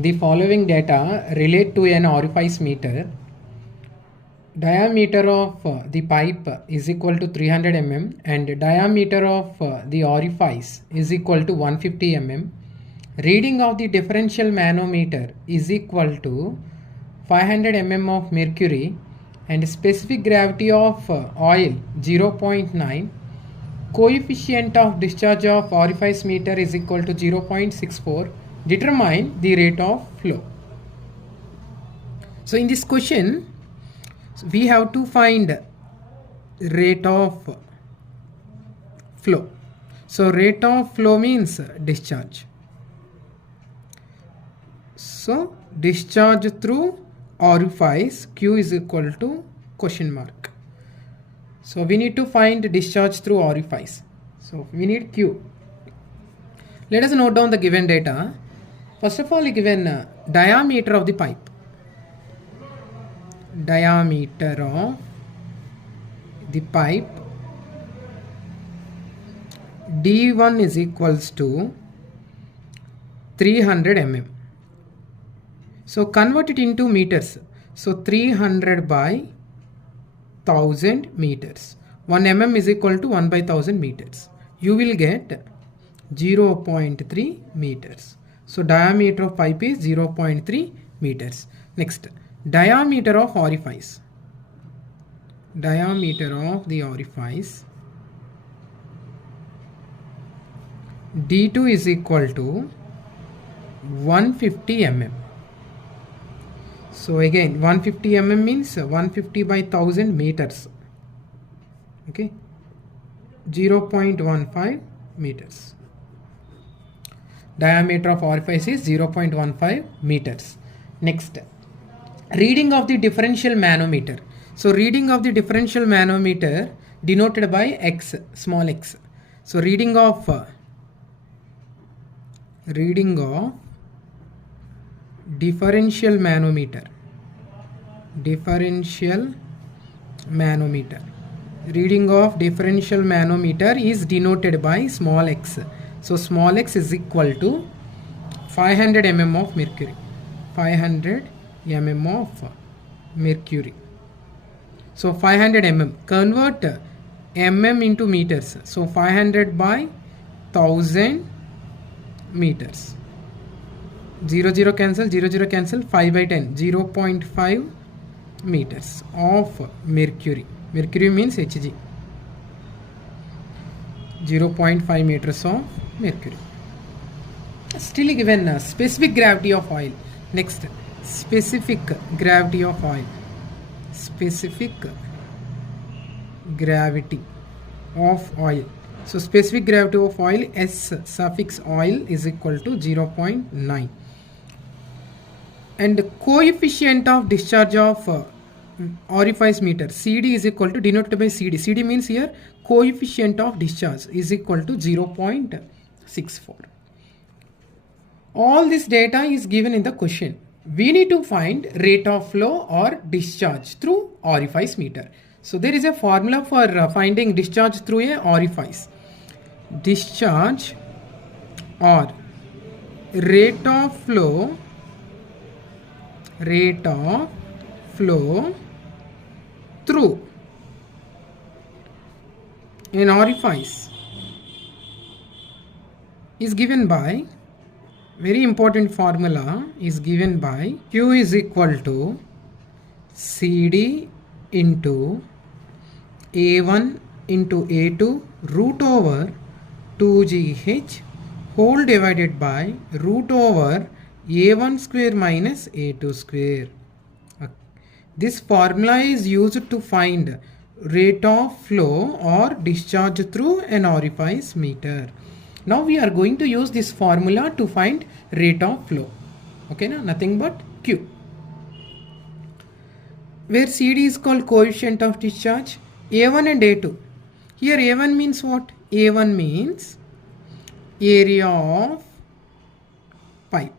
The following data relate to an orifice meter. Diameter of the pipe is equal to 300 mm and diameter of the orifice is equal to 150 mm. Reading of the differential manometer is equal to 500 mm of mercury and specific gravity of oil 0.9. Coefficient of discharge of orifice meter is equal to 0.64. Determine the rate of flow. So in this question, we have to find rate of flow. So rate of flow means discharge. So discharge through orifice Q is equal to question mark. So we need to find discharge through orifice. So we need Q. Let us note down the given data. First of all, given diameter of the pipe. Diameter of the pipe D1 is equals to 300 mm. So convert it into meters. So 300 by 1000 meters. 1 mm is equal to 1 by 1000 meters. You will get 0.3 meters. So diameter of pipe is 0.3 meters. Next, diameter of orifice. Diameter of the orifice D2 is equal to 150 mm. So again 150 mm means 150 by 1000 meters. Okay, 0.15 meters. Diameter of orifice is 0.15 meters. Next, reading of the differential manometer. So reading of the differential manometer denoted by x, small x. So reading of differential manometer. Differential manometer. Reading of differential manometer is denoted by small x. So small x is equal to 500 mm of mercury. 500 mm of mercury. So 500 mm. Convert mm into meters. So 500 by 1000 meters. 0 0 cancel, 0 0 cancel, 5 by 10, 0.5 meters of mercury. Mercury means Hg. 0.5 meters of mercury. Still given specific gravity of oil. Next, specific gravity of oil. Specific gravity of oil. So specific gravity of oil S suffix oil is equal to 0.9. And coefficient of discharge of orifice meter CD is equal to, denoted by CD. CD means here coefficient of discharge is equal to 0.64. All this data is given in the question. We need to find rate of flow or discharge through orifice meter. So there is a formula for finding discharge through a orifice. Discharge or rate of flow through an orifice is given by, very important formula is given by Q is equal to CD into A1 into A2 root over 2GH whole divided by root over A1 square minus A2 square. This formula is used to find rate of flow or discharge through an orifice meter. Now we are going to use this formula to find rate of flow. Okay, now nothing but Q. Where CD is called coefficient of discharge, A1 and A2. Here A1 means what? A1 means area of pipe.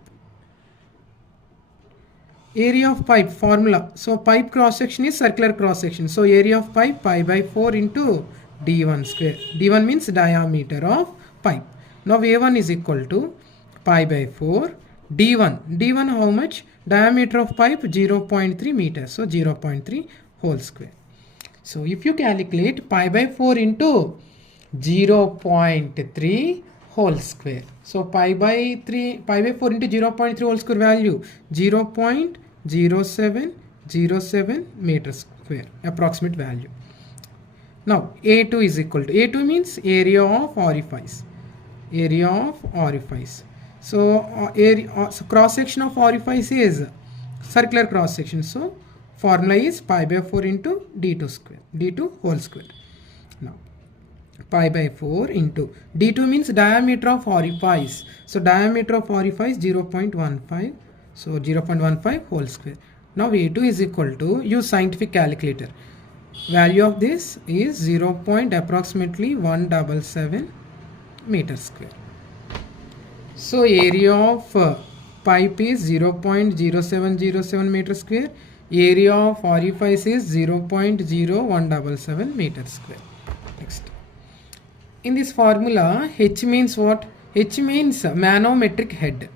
Area of pipe formula. So pipe cross section is circular cross section. So area of pipe pi by 4 into D1 square. D1 means diameter of pipe. Now A1 is equal to pi by 4 D1 how much? Diameter of pipe 0.3 meters. So 0.3 whole square. So if you calculate pi by 4 into 0.3 whole square. So pi by 4 into 0.3 whole square value 0.0707 meters square, approximate value. Now A2 is equal to, A2 means area of orifice. Area of orifice. So, so cross section of orifice is circular cross section. So formula is pi by 4 into D2 square, D2 whole square. Now pi by 4 into D2 means diameter of orifice. So diameter of orifice 0.15. So 0.15 whole square. Now A2 is equal to, use scientific calculator. Value of this is 0. Approximately 177 meters square. So area of pipe is 0.0707 meters square. Area of orifice is 0.0177 meters square. Next. In this formula, H means what? H means manometric head.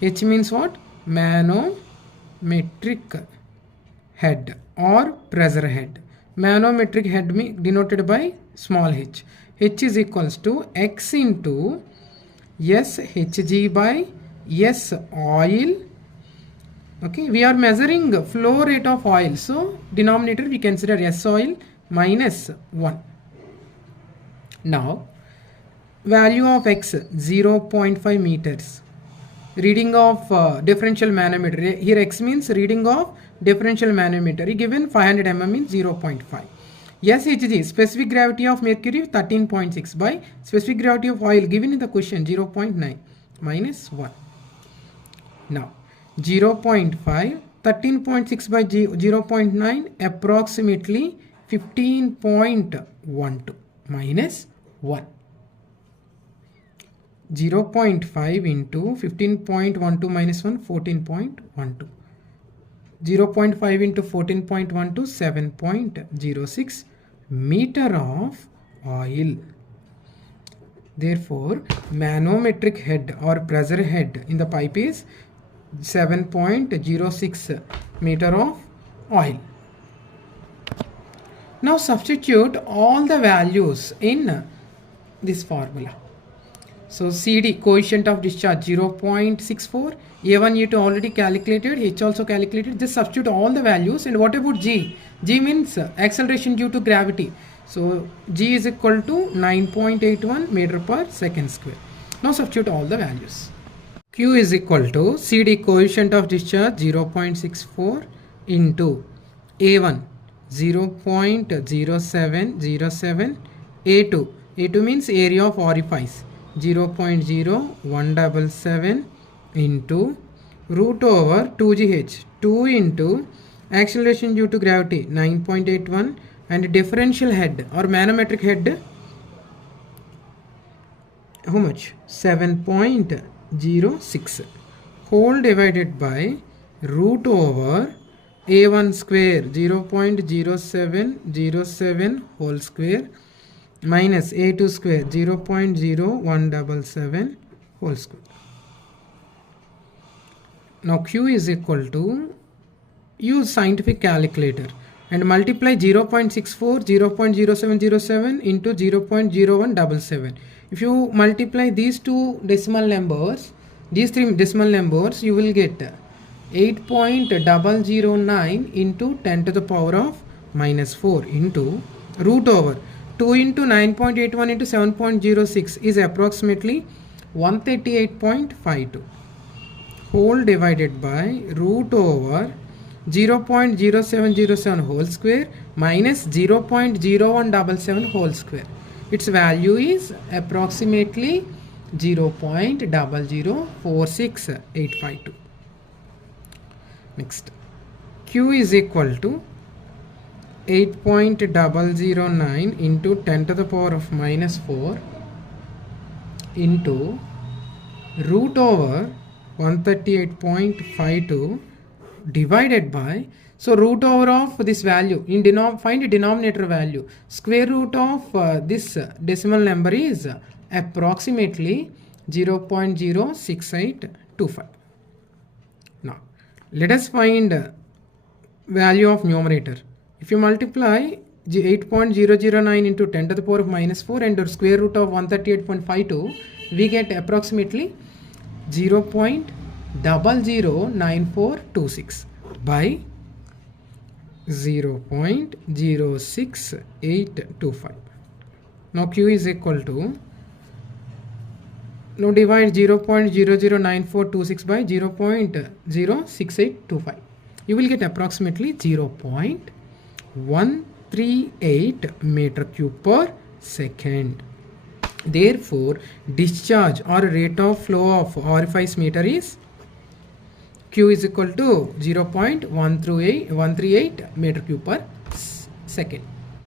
H means what? Manometric head or pressure head. Manometric head denoted by small h. H is equals to X into S Hg by S oil. Okay, we are measuring flow rate of oil. So denominator we consider S oil minus 1. Now value of X 0.5 meters. Reading of differential manometer. Here X means reading of differential manometer. Given 500 mm means 0.5. SHG, specific gravity of mercury 13.6 by specific gravity of oil given in the question 0.9 minus 1. Now 0.5, 13.6 by 0.9 approximately 15.12 minus 1. 0.5 into 15.12 minus 1, 14.12. 0.5 into 14.12, 7.06 meter of oil. Therefore, manometric head or pressure head in the pipe is 7.06 meter of oil. Now substitute all the values in this formula. So CD, coefficient of discharge 0.64, A1, A2 already calculated, H also calculated. Just substitute all the values. And what about G? G means acceleration due to gravity. So G is equal to 9.81 meter per second square. Now substitute all the values. Q is equal to CD, coefficient of discharge 0.64 into A1 0.0707, A2 means area of orifice 0.0177 into root over 2GH, 2 into acceleration due to gravity 9.81 and differential head or manometric head how much? 7.06 whole divided by root over A1 square 0.0707 whole square minus A2 square 0.0177 whole square. Now Q is equal to, use scientific calculator and multiply 0.64 0.0707 into 0.0177. If you multiply these two decimal numbers, these three decimal numbers, you will get 8.009 into 10 to the power of minus 4 into root over 2 into 9.81 into 7.06 is approximately 138.52 whole divided by root over 0.0707 whole square minus 0.0177 whole square. Its value is approximately 0.0046852. Next, Q is equal to 8.009 into 10 to the power of minus 4 into root over 138.52 divided by, so root over of this value in find a denominator value, square root of this decimal number is approximately 0.06825. Now let us find value of numerator. If you multiply 8.009 into 10 to the power of minus 4 and the square root of 138.52, we get approximately 0.009426 by 0.06825. Now Q is equal to, now divide 0.009426 by 0.06825. You will get approximately 0.138 meter cube per second. Therefore, discharge or rate of flow of orifice meter is Q is equal to 0.138 meter cube per second.